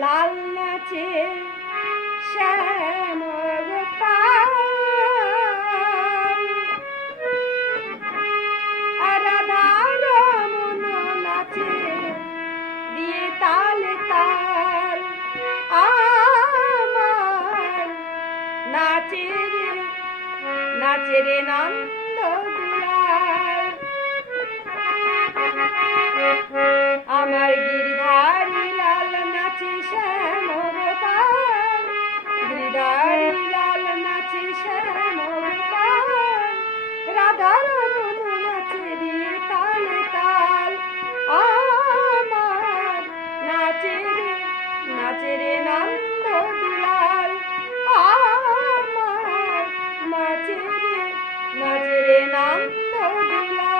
লাল নাচে শ্যামর পাল রাধার মন নাচে দিয়ে তালে তাল আমার নাচে রে নন্দ দুলাল আমার গিরধারী লাল নাচে শ্যামর পাল গিরধারী লাল নাচে শ্যামর পাল রাধার মন নাচে দিয়ে তালে তাল আমার নাচে রে নন্দ দুলাল আমার নাচে রে নন্দ দুলাল